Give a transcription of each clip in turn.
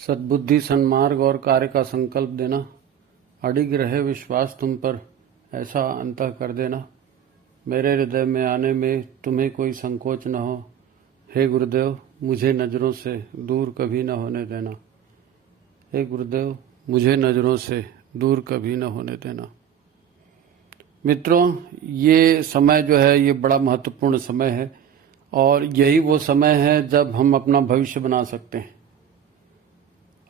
सद्बुद्धि, सन्मार्ग और कार्य का संकल्प देना। अडिग रहे विश्वास तुम पर, ऐसा अंतः कर देना। मेरे हृदय में आने में तुम्हें कोई संकोच न हो। हे गुरुदेव, मुझे नजरों से दूर कभी न होने देना। हे गुरुदेव, मुझे नजरों से दूर कभी न होने देना। मित्रों, ये समय जो है ये बड़ा महत्वपूर्ण समय है और यही वो समय है जब हम अपना भविष्य बना सकते हैं।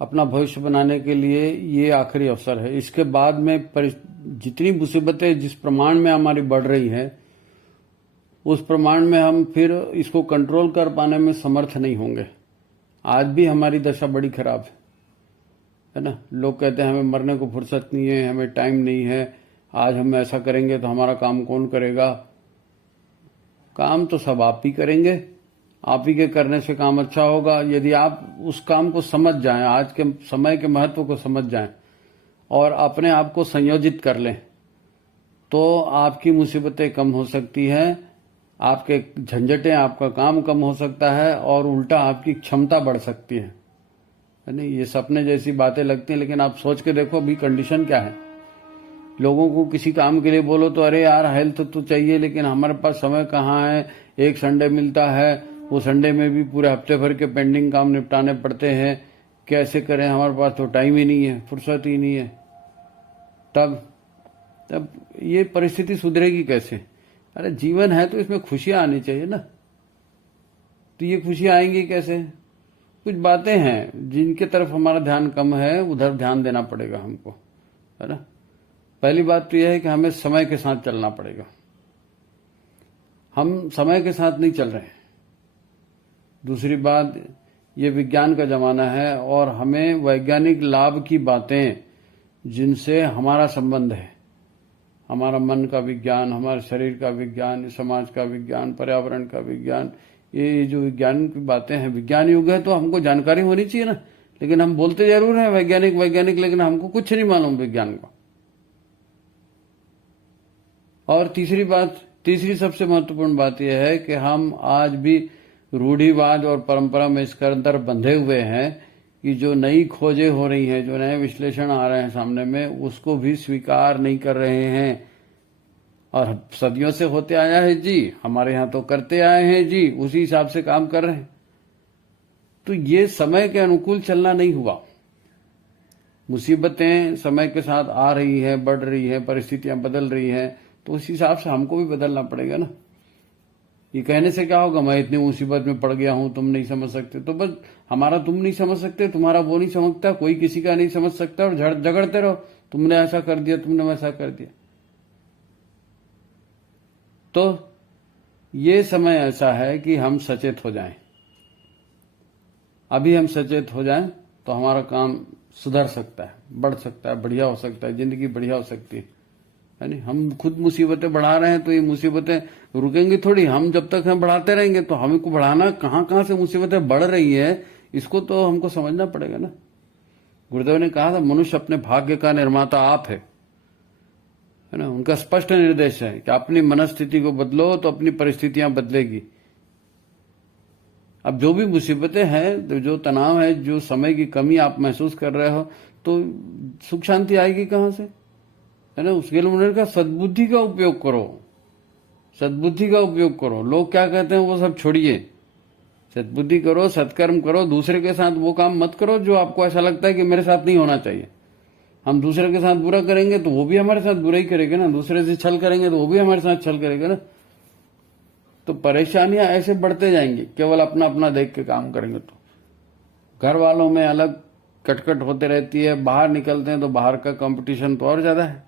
अपना भविष्य बनाने के लिए ये आखिरी अवसर है। इसके बाद में जितनी मुसीबतें जिस प्रमाण में हमारी बढ़ रही है उस प्रमाण में हम फिर इसको कंट्रोल कर पाने में समर्थ नहीं होंगे। आज भी हमारी दशा बड़ी खराब है ना। लोग कहते हैं हमें मरने को फुर्सत नहीं है, हमें टाइम नहीं है, आज हम ऐसा करेंगे तो हमारा काम कौन करेगा। काम तो सब आप ही करेंगे, आप ही के करने से काम अच्छा होगा। यदि आप उस काम को समझ जाएं, आज के समय के महत्व को समझ जाएं और अपने आप को संयोजित कर लें तो आपकी मुसीबतें कम हो सकती हैं, आपके झंझटें, आपका काम कम हो सकता है और उल्टा आपकी क्षमता बढ़ सकती है नहीं। ये सपने जैसी बातें लगती हैं, लेकिन आप सोच के देखो अभी कंडीशन क्या है। लोगों को किसी काम के लिए बोलो तो अरे यार हेल्थ तो चाहिए, लेकिन हमारे पास समय कहाँ है। एक संडे मिलता है, वो संडे में भी पूरे हफ्ते भर के पेंडिंग काम निपटाने पड़ते हैं। कैसे करें, हमारे पास तो टाइम ही नहीं है, फुर्सत ही नहीं है। तब ये परिस्थिति सुधरेगी कैसे। अरे जीवन है तो इसमें खुशियां आनी चाहिए ना। तो ये खुशियां आएंगी कैसे। कुछ बातें हैं जिनके तरफ हमारा ध्यान कम है, उधर ध्यान देना पड़ेगा हमको, है ना। पहली बात तो यह है कि हमें समय के साथ चलना पड़ेगा। हम समय के साथ नहीं चल रहे हैं। दूसरी बात, ये विज्ञान का जमाना है और हमें वैज्ञानिक लाभ की बातें जिनसे हमारा संबंध है, हमारा मन का विज्ञान, हमारे शरीर का विज्ञान, समाज का विज्ञान, पर्यावरण का विज्ञान, ये जो विज्ञान की बातें हैं, विज्ञान युग है तो हमको जानकारी होनी चाहिए ना। लेकिन हम बोलते जरूर हैं वैज्ञानिक वैज्ञानिक, लेकिन हमको कुछ नहीं मालूम विज्ञान का। और तीसरी सबसे महत्वपूर्ण बात यह है कि हम आज भी रूढ़िवाद और परंपरा में इसके अंदर बंधे हुए हैं कि जो नई खोजें हो रही हैं, जो नए विश्लेषण आ रहे हैं सामने में, उसको भी स्वीकार नहीं कर रहे हैं। और सदियों से होते आया है जी, हमारे यहाँ तो करते आए हैं जी, उसी हिसाब से काम कर रहे हैं। तो ये समय के अनुकूल चलना नहीं हुआ। मुसीबतें समय के साथ आ रही है, बढ़ रही है, परिस्थितियां बदल रही हैं, तो उस हिसाब से हमको भी बदलना पड़ेगा ना। ये कहने से क्या होगा, मैं इतनी मुसीबत में पड़ गया हूं, तुम नहीं समझ सकते। तो बस हमारा तुम नहीं समझ सकते, तुम्हारा वो नहीं समझता, कोई किसी का नहीं समझ सकता और झगड़ते रहो, तुमने ऐसा कर दिया, तुमने वैसा कर दिया। तो ये समय ऐसा है कि हम सचेत हो जाएं। अभी हम सचेत हो जाएं तो हमारा काम सुधर सकता है, बढ़ सकता है, बढ़िया हो सकता है, जिंदगी बढ़िया हो सकती है नहीं। हम खुद मुसीबतें बढ़ा रहे हैं तो ये मुसीबतें रुकेंगी थोड़ी। हम जब तक हम बढ़ाते रहेंगे तो हमको बढ़ाना, कहां से मुसीबतें बढ़ रही है इसको तो हमको समझना पड़ेगा ना। गुरुदेव ने कहा था मनुष्य अपने भाग्य का निर्माता आप है ना। उनका स्पष्ट निर्देश है कि अपनी मनस्थिति को बदलो तो अपनी परिस्थितियां बदलेगी। अब जो भी मुसीबतें हैं, तो जो तनाव है, जो समय की कमी आप महसूस कर रहे हो, तो सुख शांति आएगी कहां से, है ना। उसके लिए उन्होंने कहा सद्बुद्धि का उपयोग करो, सद्बुद्धि का उपयोग करो। लोग क्या कहते हैं वो सब छोड़िए, सद्बुद्धि करो, सत्कर्म करो। दूसरे के साथ वो काम मत करो जो आपको ऐसा लगता है कि मेरे साथ नहीं होना चाहिए। हम दूसरे के साथ बुरा करेंगे तो वो भी हमारे साथ बुरा ही करेगा ना। दूसरे से छल करेंगे तो वो भी हमारे साथ छल करेगा ना। तो परेशानियां ऐसे बढ़ते जाएंगी केवल अपना अपना देख के काम करेंगे तो। घर वालों में अलग कटकट होते रहती है, बाहर निकलते हैं तो बाहर का कंपटीशन तो और ज्यादा है।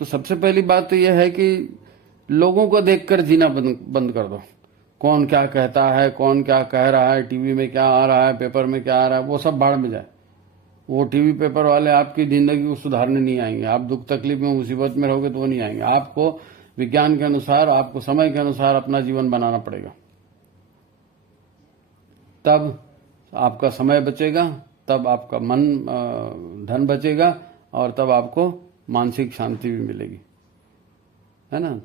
तो सबसे पहली बात तो यह है कि लोगों को देखकर जीना बंद कर दो। कौन क्या कहता है, कौन क्या कह रहा है, टीवी में क्या आ रहा है, पेपर में क्या आ रहा है, वो सब बाढ़ में जाए। वो टीवी पेपर वाले आपकी जिंदगी को सुधारने नहीं आएंगे। आप दुख तकलीफ में मुसीबत में रहोगे तो वो नहीं आएंगे। आपको विज्ञान के अनुसार, आपको समय के अनुसार अपना जीवन बनाना पड़ेगा। तब आपका समय बचेगा, तब आपका मन धन बचेगा और तब आपको मानसिक शांति भी मिलेगी, है ना।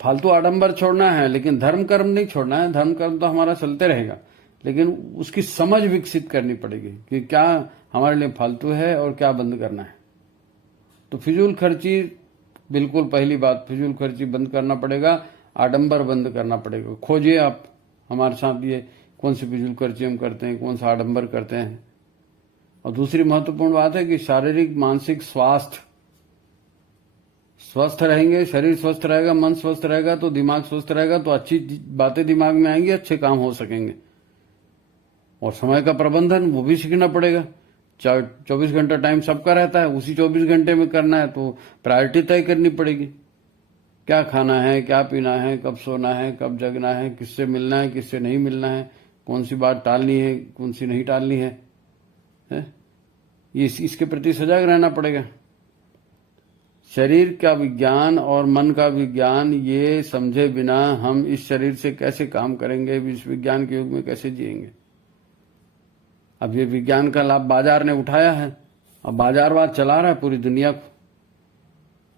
फालतू आडंबर छोड़ना है, लेकिन धर्म कर्म नहीं छोड़ना है। धर्म कर्म तो हमारा चलते रहेगा, लेकिन उसकी समझ विकसित करनी पड़ेगी कि क्या हमारे लिए फालतू है और क्या बंद करना है। तो फिजूल खर्ची, बिल्कुल पहली बात, फिजूल खर्ची बंद करना पड़ेगा, आडंबर बंद करना पड़ेगा। खोजिए आप हमारे साथ ये कौन सी फिजूल खर्ची हम करते हैं, कौन सा आडंबर करते हैं। और दूसरी महत्वपूर्ण बात है कि शारीरिक मानसिक स्वास्थ्य स्वस्थ रहेंगे, शरीर स्वस्थ रहेगा, मन स्वस्थ रहेगा तो दिमाग स्वस्थ रहेगा, तो अच्छी बातें दिमाग में आएंगी, अच्छे काम हो सकेंगे। और समय का प्रबंधन वो भी सीखना पड़ेगा। 24 घंटा टाइम सबका रहता है, उसी 24 घंटे में करना है तो प्रायोरिटी तय करनी पड़ेगी। क्या खाना है, क्या पीना है, कब सोना है, कब जगना है, किससे मिलना है, किससे नहीं मिलना है, कौन सी बात टालनी है, कौन सी नहीं टालनी है, इसके प्रति सजग रहना पड़ेगा। शरीर का विज्ञान और मन का विज्ञान ये समझे बिना हम इस शरीर से कैसे काम करेंगे, इस विज्ञान के युग में कैसे जिएंगे। अब ये विज्ञान का लाभ बाजार ने उठाया है, अब बाजारवाद चला रहा है पूरी दुनिया को,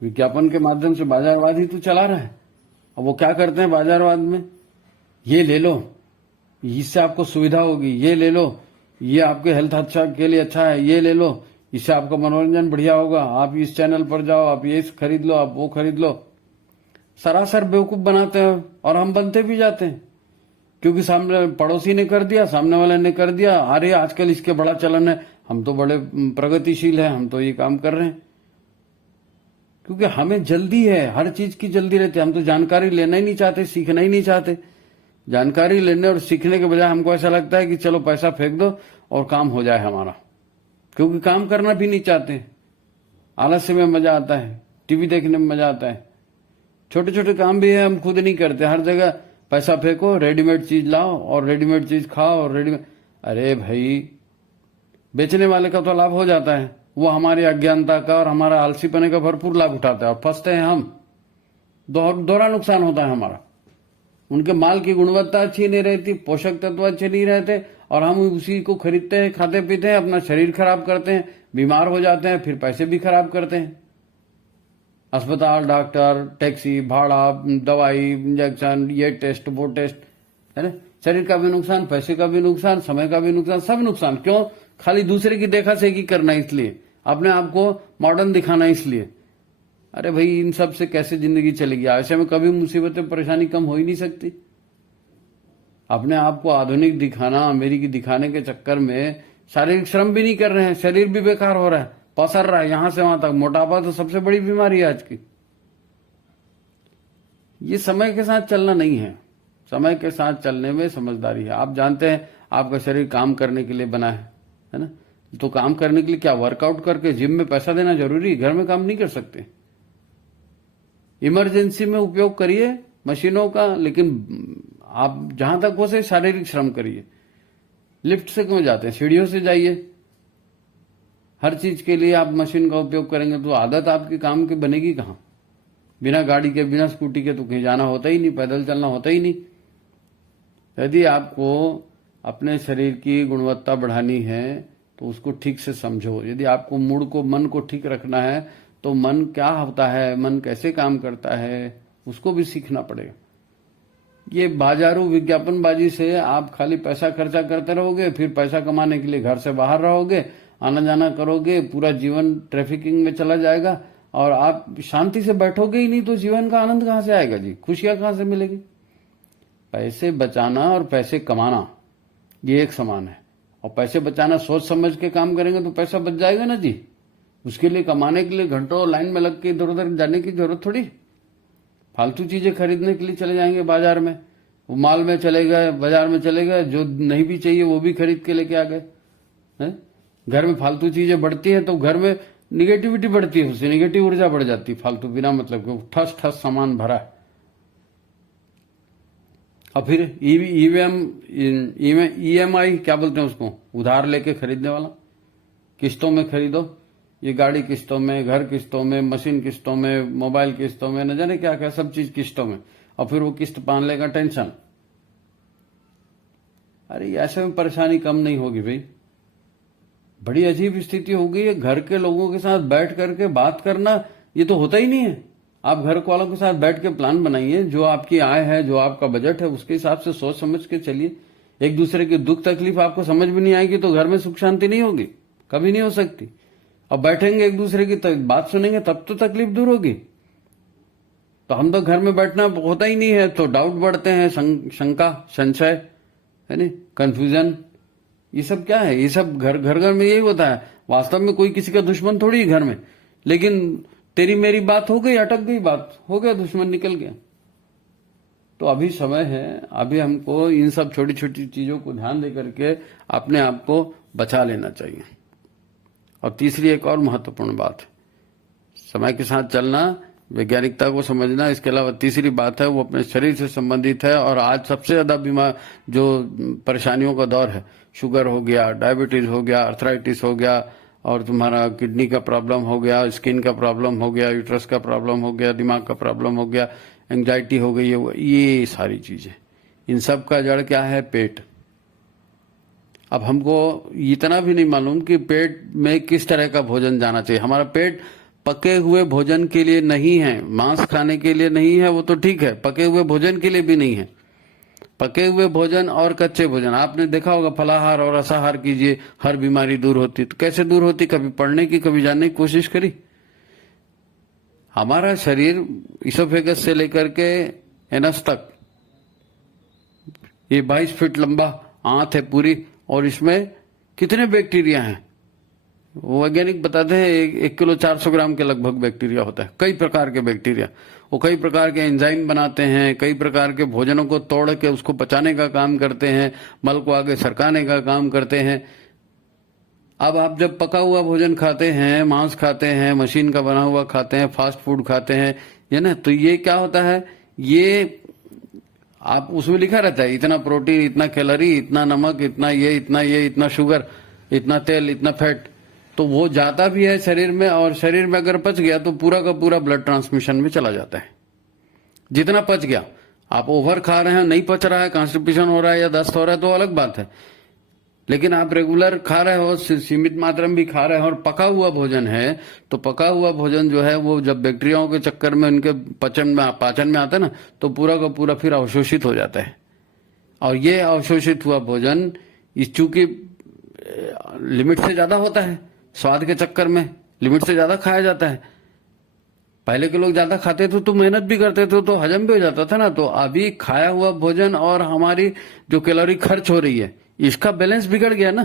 विज्ञापन के माध्यम से बाजारवाद ही तो चला रहा है। अब वो क्या करते हैं बाजारवाद में, ये ले लो, इससे आपको सुविधा होगी, ये ले लो, ये आपके हेल्थ अच्छा के लिए अच्छा है, ये ले लो, इससे आपका मनोरंजन बढ़िया होगा, आप इस चैनल पर जाओ, आप ये खरीद लो, आप वो खरीद लो। सरासर बेवकूफ बनाते हैं और हम बनते भी जाते हैं, क्योंकि सामने पड़ोसी ने कर दिया, सामने वाले ने कर दिया, अरे आजकल इसके बड़ा चलन है, हम तो बड़े प्रगतिशील हैं, हम तो ये काम कर रहे हैं। क्योंकि हमें जल्दी है, हर चीज की जल्दी रहती है, हम तो जानकारी लेना ही नहीं चाहते, सीखना ही नहीं चाहते। जानकारी लेने और सीखने के बजाय हमको ऐसा लगता है कि चलो पैसा फेंक दो और काम हो जाए हमारा, क्योंकि काम करना भी नहीं चाहते। आलस्य में मजा आता है, टीवी देखने में मजा आता है, छोटे छोटे काम भी है हम खुद नहीं करते, हर जगह पैसा फेंको, रेडीमेड चीज लाओ और रेडीमेड चीज खाओ और रेडीमेड। अरे भाई, बेचने वाले का तो लाभ हो जाता है, वो हमारी अज्ञानता का और हमारा आलसीपने का भरपूर लाभ उठाता है और फंसते हैं हम, दोहरा नुकसान होता है हमारा। उनके माल की गुणवत्ता अच्छी नहीं रहती, पोषक तत्व अच्छे नहीं रहते और हम उसी को खरीदते हैं, खाते पीते हैं, अपना शरीर खराब करते हैं, बीमार हो जाते हैं, फिर पैसे भी खराब करते हैं। अस्पताल, डॉक्टर, टैक्सी भाड़ा, दवाई, इंजेक्शन, ये टेस्ट वो टेस्ट, है ना। शरीर का भी नुकसान, पैसे का भी नुकसान, समय का भी नुकसान, सब नुकसान। क्यों? खाली दूसरे की देखा सेखी करना इसलिए, अपने आप को मॉडर्न दिखाना इसलिए। अरे भाई, इन सब से कैसे जिंदगी चलेगी? ऐसे में कभी मुसीबतें परेशानी कम हो ही नहीं सकती। अपने आप को आधुनिक दिखाना, अमेरिकी दिखाने के चक्कर में शारीरिक श्रम भी नहीं कर रहे हैं, शरीर भी बेकार हो रहा है, पसर रहा है यहां से वहां तक। मोटापा तो सबसे बड़ी बीमारी है आज की। ये समय के साथ चलना नहीं है, समय के साथ चलने में समझदारी है। आप जानते हैं आपका शरीर काम करने के लिए बना है ना। तो काम करने के लिए क्या वर्कआउट करके जिम में पैसा देना जरूरी? घर में काम नहीं कर सकते। इमरजेंसी में उपयोग करिए मशीनों का, लेकिन आप जहां तक हो सके शारीरिक श्रम करिए। लिफ्ट से क्यों जाते हैं? सीढ़ियों से जाइए। हर चीज के लिए आप मशीन का उपयोग करेंगे तो आदत आपके काम की बनेगी कहां? बिना गाड़ी के, बिना स्कूटी के तो कहीं जाना होता ही नहीं, पैदल चलना होता ही नहीं। यदि आपको अपने शरीर की गुणवत्ता बढ़ानी है तो उसको ठीक से समझो। यदि आपको मूड को, मन को ठीक रखना है तो मन क्या होता है, मन कैसे काम करता है, उसको भी सीखना पड़ेगा। ये बाजारू विज्ञापनबाजी से आप खाली पैसा खर्चा करते रहोगे, फिर पैसा कमाने के लिए घर से बाहर रहोगे, आना जाना करोगे, पूरा जीवन ट्रैफिकिंग में चला जाएगा और आप शांति से बैठोगे ही नहीं, तो जीवन का आनंद कहां से आएगा जी? खुशियां कहां से मिलेगी? पैसे बचाना और पैसे कमाना ये एक समान है। और पैसे बचाना सोच समझ के काम करेंगे तो पैसा बच जाएगा ना जी। उसके लिए कमाने के लिए घंटों लाइन में लग के इधर उधर जाने की जरूरत थोड़ी। फालतू चीजें खरीदने के लिए चले जाएंगे बाजार में, वो मॉल में चले गए, बाजार में चले गए, जो नहीं भी चाहिए वो भी खरीद के लेके आ गए। घर में फालतू चीजें बढ़ती है तो घर में निगेटिविटी बढ़ती है, उससे निगेटिव ऊर्जा बढ़ जाती है। फालतू बिना मतलब के ठस ठस सामान भरा है। और फिर EMI क्या बोलते हैं उसको, उधार लेके खरीदने वाला। किस्तों में खरीदो, ये गाड़ी किस्तों में, घर किस्तों में, मशीन किस्तों में, मोबाइल किस्तों में, न जाने क्या क्या सब चीज किस्तों में। और फिर वो किस्त पाने का टेंशन। अरे ऐसे में परेशानी कम नहीं होगी भाई। बड़ी अजीब स्थिति हो गई है। घर के लोगों के साथ बैठ करके बात करना ये तो होता ही नहीं है। आप घर वालों के साथ बैठ के प्लान बनाइए, जो आपकी आय है, जो आपका बजट है, उसके हिसाब से सोच समझ के चलिए। एक दूसरे की दुख तकलीफ आपको समझ में नहीं आएगी तो घर में सुख शांति नहीं होगी, कभी नहीं हो सकती। अब बैठेंगे एक दूसरे की बात सुनेंगे तब तो तकलीफ दूर होगी। तो हम तो घर में बैठना होता ही नहीं है, तो डाउट बढ़ते हैं, शंका, संशय, है नहीं, कंफ्यूजन, ये सब क्या है? ये सब घर घर में यही होता है। वास्तव में कोई किसी का दुश्मन थोड़ी है घर में, लेकिन तेरी मेरी बात हो गई, अटक गई बात, हो गया, दुश्मन निकल गया। तो अभी समय है, अभी हमको इन सब छोटी छोटी चीजों को ध्यान दे करके अपने आप को बचा लेना चाहिए। और तीसरी एक और महत्वपूर्ण बात, समय के साथ चलना, वैज्ञानिकता को समझना। इसके अलावा तीसरी बात है वो अपने शरीर से संबंधित है। और आज सबसे ज्यादा बीमार जो परेशानियों का दौर है, शुगर हो गया, डायबिटीज हो गया, अर्थराइटिस हो गया, और तुम्हारा किडनी का प्रॉब्लम हो गया, स्किन का प्रॉब्लम हो गया, यूट्रस का प्रॉब्लम हो गया, दिमाग का प्रॉब्लम हो गया, एंग्जाइटी हो गई, ये सारी चीजें, इन सब का जड़ क्या है? पेट। अब हमको इतना भी नहीं मालूम कि पेट में किस तरह का भोजन जाना चाहिए। हमारा पेट पके हुए भोजन के लिए नहीं है, मांस खाने के लिए नहीं है, वो तो ठीक है, पके हुए भोजन के लिए भी नहीं है। पके हुए भोजन और कच्चे भोजन, आपने देखा होगा, फलाहार और रसाहार कीजिए, हर बीमारी दूर होती। तो कैसे दूर होती? कभी पढ़ने की, कभी जानने की कोशिश करी? हमारा शरीर इसोफेगस से लेकर के एनस तक ये 22 फीट लंबा आंत है पूरी, और इसमें कितने बैक्टीरिया हैं? वैज्ञानिक बताते हैं 1 किलो 400 ग्राम के लगभग बैक्टीरिया होता है, कई प्रकार के बैक्टीरिया। वो कई प्रकार के एंजाइम बनाते हैं, कई प्रकार के भोजनों को तोड़ के उसको पचाने का काम करते हैं, मल को आगे सरकाने का काम करते हैं। अब आप जब पका हुआ भोजन खाते हैं, मांस खाते हैं, मशीन का बना हुआ खाते हैं, फास्ट फूड खाते हैं, ये ना, तो ये क्या होता है? ये आप उसमें लिखा रहता है इतना प्रोटीन, इतना कैलोरी, इतना नमक, इतना ये, इतना शुगर, इतना तेल, इतना फैट। तो वो जाता भी है शरीर में, और शरीर में अगर पच गया तो पूरा का पूरा ब्लड ट्रांसमिशन में चला जाता है, जितना पच गया। आप ओवर खा रहे हैं, नहीं पच रहा है, कॉन्स्टिपेशन हो रहा है या दस्त हो रहा है तो अलग बात है, लेकिन आप रेगुलर खा रहे हो, सीमित मात्रा में भी खा रहे हो, और पका हुआ भोजन है, तो पका हुआ भोजन जो है वो जब बैक्टीरियाओं के चक्कर में उनके पाचन में आता है ना, तो पूरा का पूरा फिर अवशोषित हो जाता है। और ये अवशोषित हुआ भोजन इस चूंकि लिमिट से ज्यादा होता है, स्वाद के चक्कर में लिमिट से ज्यादा खाया जाता है। पहले के लोग ज्यादा खाते थे तो मेहनत भी करते थे तो हजम भी हो जाता था ना। तो अभी खाया हुआ भोजन और हमारी जो कैलोरी खर्च हो रही है, इसका बैलेंस बिगड़ गया ना।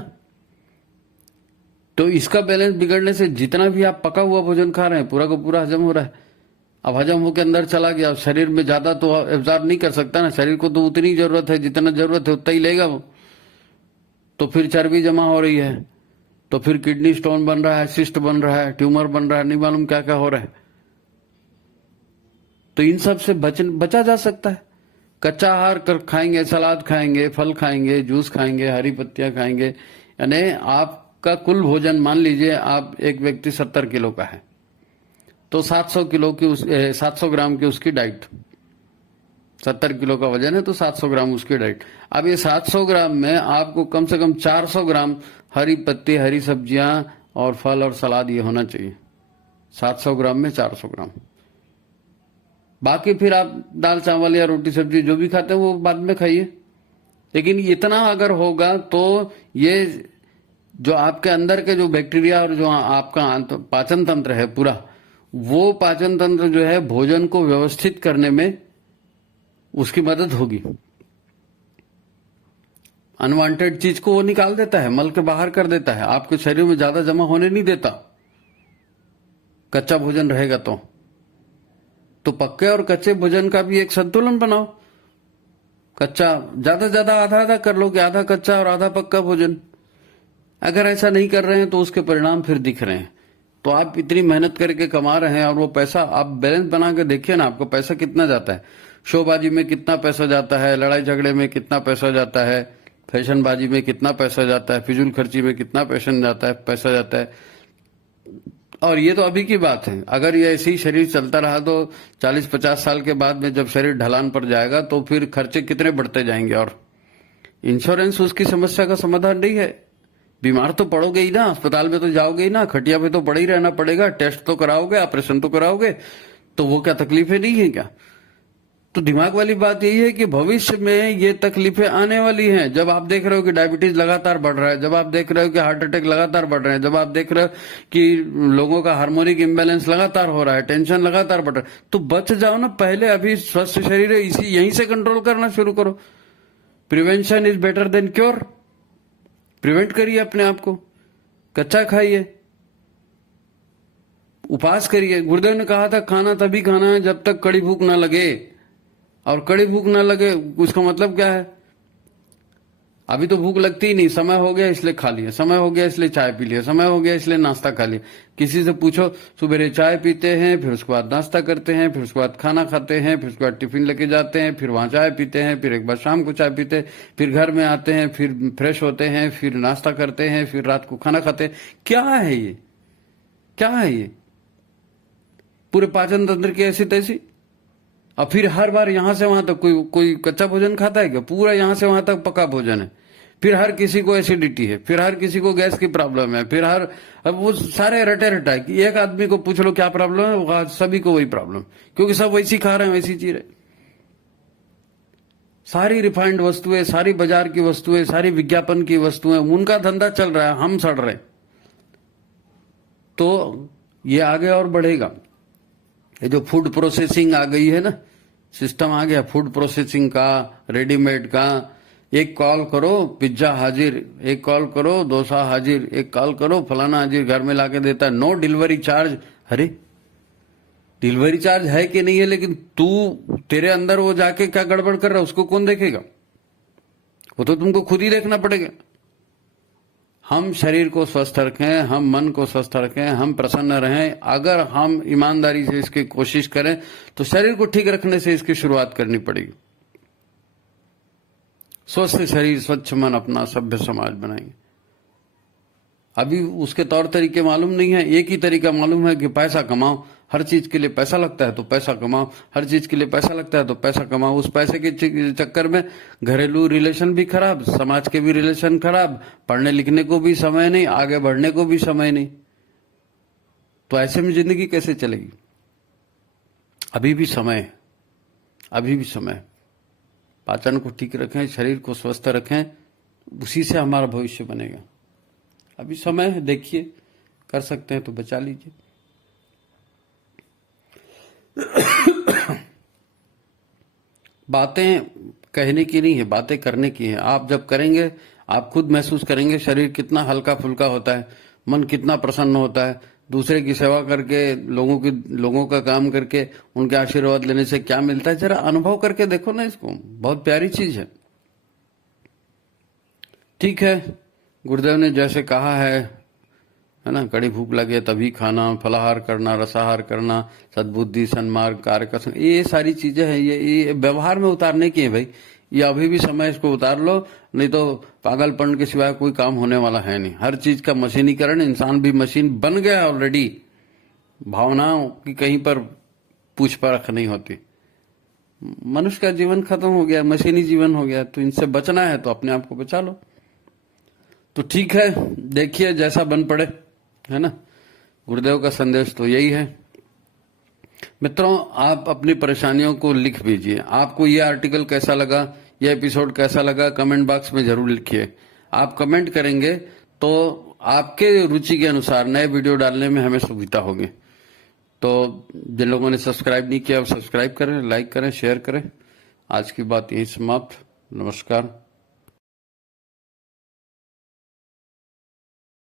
तो इसका बैलेंस बिगड़ने से जितना भी आप पका हुआ भोजन खा रहे हैं पूरा का पूरा हजम हो रहा है। अब हजम होकर अंदर चला गया, शरीर में ज्यादा तो एब्जॉर्ब नहीं कर सकता ना, शरीर को तो उतनी जरूरत है, जितना जरूरत है उतना ही लेगा वो। तो फिर चर्बी जमा हो रही है, तो फिर किडनी स्टोन बन रहा है, सिस्ट बन रहा है, ट्यूमर बन रहा है, नहीं मालूम क्या क्या हो रहा है। तो इन सब से बचा जा सकता है। कच्चा आहार खाएंगे, सलाद खाएंगे, फल खाएंगे, जूस खाएंगे, हरी पत्तियां खाएंगे, यानी आपका कुल भोजन, मान लीजिए आप एक व्यक्ति 70 किलो का है तो 700 ग्राम की उसकी डाइट, 70 किलो का वजन है तो 700 ग्राम उसकी डाइट। अब ये 700 ग्राम में आपको कम से कम 400 ग्राम हरी पत्ती, हरी सब्जियां और फल और सलाद ये होना चाहिए। 700 ग्राम में 400 ग्राम। बाकी फिर आप दाल चावल या रोटी सब्जी जो भी खाते हैं वो बाद में खाइए, लेकिन इतना अगर होगा तो ये जो आपके अंदर के जो बैक्टीरिया और जो आपका पाचन तंत्र है पूरा, वो पाचन तंत्र जो है भोजन को व्यवस्थित करने में उसकी मदद होगी। अनवांटेड चीज को वो निकाल देता है, मल के बाहर कर देता है, आपके शरीर में ज्यादा जमा होने नहीं देता कच्चा भोजन रहेगा तो पक्के और कच्चे भोजन का भी एक संतुलन बनाओ। कच्चा ज्यादा ज्यादा आधा आधा कर लो कि आधा कच्चा और आधा पक्का भोजन। अगर ऐसा नहीं कर रहे हैं तो उसके परिणाम फिर दिख रहे हैं। तो आप इतनी मेहनत करके कमा रहे हैं और वो पैसा आप बैलेंस बना के देखिए ना, आपको पैसा कितना जाता है। शोबाजी में कितना पैसा जाता है, लड़ाई झगड़े में कितना पैसा जाता है, फैशनबाजी में कितना पैसा जाता है, फिजूल खर्ची में कितना पैसा जाता है। और ये तो अभी की बात है। अगर ये ऐसे ही शरीर चलता रहा तो 40-50 साल के बाद में जब शरीर ढलान पर जाएगा तो फिर खर्चे कितने बढ़ते जाएंगे। और इंश्योरेंस उसकी समस्या का समाधान नहीं है। बीमार तो पड़ोगे ही ना, अस्पताल में तो जाओगे ही ना, खटिया पे तो पड़े ही रहना पड़ेगा, टेस्ट तो कराओगे, ऑपरेशन तो कराओगे, तो वो क्या तकलीफें नहीं है क्या? तो दिमाग वाली बात यही है कि भविष्य में ये तकलीफें आने वाली हैं। जब आप देख रहे हो कि डायबिटीज लगातार बढ़ रहा है, जब आप देख रहे हो कि हार्ट अटैक लगातार बढ़ रहे हैं, जब आप देख रहे हो कि लोगों का हार्मोनिक इम्बैलेंस लगातार हो रहा है, टेंशन लगातार बढ़ रहा है, तो बच जाओ ना। पहले अभी स्वस्थ शरीर है, इसी यहीं से कंट्रोल करना शुरू करो। Prevention is better than cure. Prevent करिए अपने आप को, कच्चा खाइए, उपवास करिए। गुरुदेव ने कहा था खाना तभी खाना है जब तक कड़ी भूख ना लगे। और कड़ी भूख ना लगे उसका मतलब क्या है? अभी तो भूख लगती ही नहीं, समय हो गया इसलिए खा लिया, समय हो गया इसलिए चाय पी लिया, समय हो गया इसलिए नाश्ता खा लिया। किसी से पूछो, सुबह चाय पीते हैं, फिर उसके बाद नाश्ता करते हैं, फिर उसके बाद खाना खाते हैं, फिर उसके बाद टिफिन लेके जाते हैं, फिर वहां चाय पीते हैं, फिर एक बार शाम को चाय पीते हैं, फिर घर में आते हैं, फिर फ्रेश होते हैं, फिर नाश्ता करते हैं, फिर रात को खाना खाते हैं। क्या है ये? क्या है ये? पूरे पाचन तंत्र की ऐसी तैसी। और फिर हर बार यहां से वहां तक कोई कच्चा भोजन खाता है क्या? पूरा यहां से वहां तक पका भोजन है। फिर हर किसी को एसिडिटी है, फिर हर किसी को गैस की प्रॉब्लम है, फिर अब वो सारे रटे रटा है कि एक आदमी को पूछ लो क्या प्रॉब्लम है, वो सभी को वही प्रॉब्लम, क्योंकि सब वैसी खा रहे हैं, वैसी चीज है। सारी रिफाइंड वस्तुएं, सारी बाजार की वस्तुएं, सारी विज्ञापन की वस्तुएं, उनका धंधा चल रहा है, हम सड़ रहे। तो ये आगे और बढ़ेगा। ये जो फूड प्रोसेसिंग आ गई है ना, सिस्टम आ गया फूड प्रोसेसिंग का, रेडीमेड का। एक कॉल करो पिज्जा हाजिर, एक कॉल करो डोसा हाजिर, एक कॉल करो फलाना हाजिर, घर में लाके देता है, नो डिलीवरी चार्ज। अरे डिलीवरी चार्ज है कि नहीं है, लेकिन तेरे अंदर वो जाके क्या गड़बड़ कर रहा है उसको कौन देखेगा? वो तो तुमको खुद ही देखना पड़ेगा। हम शरीर को स्वस्थ रखें, हम मन को स्वस्थ रखें, हम प्रसन्न रहें। अगर हम ईमानदारी से इसकी कोशिश करें तो शरीर को ठीक रखने से इसकी शुरुआत करनी पड़ेगी। स्वस्थ शरीर, स्वच्छ मन, अपना सभ्य समाज बनाएंगे। अभी उसके तौर तरीके मालूम नहीं है, एक ही तरीका मालूम है कि पैसा कमाओ। हर चीज के लिए पैसा लगता है तो पैसा कमाओ, हर चीज के लिए पैसा लगता है तो पैसा कमाओ। उस पैसे के चक्कर में घरेलू रिलेशन भी खराब, समाज के भी रिलेशन खराब, पढ़ने लिखने को भी समय नहीं, आगे बढ़ने को भी समय नहीं। तो ऐसे में जिंदगी कैसे चलेगी? अभी भी समय है, अभी भी समय है। पाचन को ठीक रखें, शरीर को स्वस्थ रखें, उसी से हमारा भविष्य बनेगा। अभी समय है, देखिए कर सकते हैं तो बचा लीजिए। बातें कहने की नहीं है, बातें करने की है। आप जब करेंगे आप खुद महसूस करेंगे शरीर कितना हल्का फुल्का होता है, मन कितना प्रसन्न होता है। दूसरे की सेवा करके, लोगों का काम करके, उनके आशीर्वाद लेने से क्या मिलता है, जरा अनुभव करके देखो ना इसको, बहुत प्यारी चीज है। ठीक है, गुरुदेव ने जैसे कहा है ना, कड़ी भूख लगे तभी खाना, फलाहार करना, रसाहार करना, सद्बुद्धि, सन्मार्ग, कार्य का ये सारी चीजें हैं, ये व्यवहार में उतारने की है भाई। ये अभी भी समय, इसको उतार लो, नहीं तो पागलपन के सिवाय कोई काम होने वाला है नहीं। हर चीज का मशीनीकरण, इंसान भी मशीन बन गया ऑलरेडी। भावनाओं की कहीं पर पूछ परख नहीं होती। मनुष्य का जीवन खत्म हो गया, मशीनी जीवन हो गया। तो इनसे बचना है तो अपने आप को बचा लो। तो ठीक है, देखिए जैसा बन पड़े, है ना। गुरुदेव का संदेश तो यही है। मित्रों, आप अपनी परेशानियों को लिख भेजिए। आपको ये आर्टिकल कैसा लगा, ये एपिसोड कैसा लगा, कमेंट बॉक्स में जरूर लिखिए। आप कमेंट करेंगे तो आपके रुचि के अनुसार नए वीडियो डालने में हमें सुविधा होगी। तो जिन लोगों ने सब्सक्राइब नहीं किया वो सब्सक्राइब करें, लाइक करें, शेयर करें। आज की बात यही समाप्त। नमस्कार।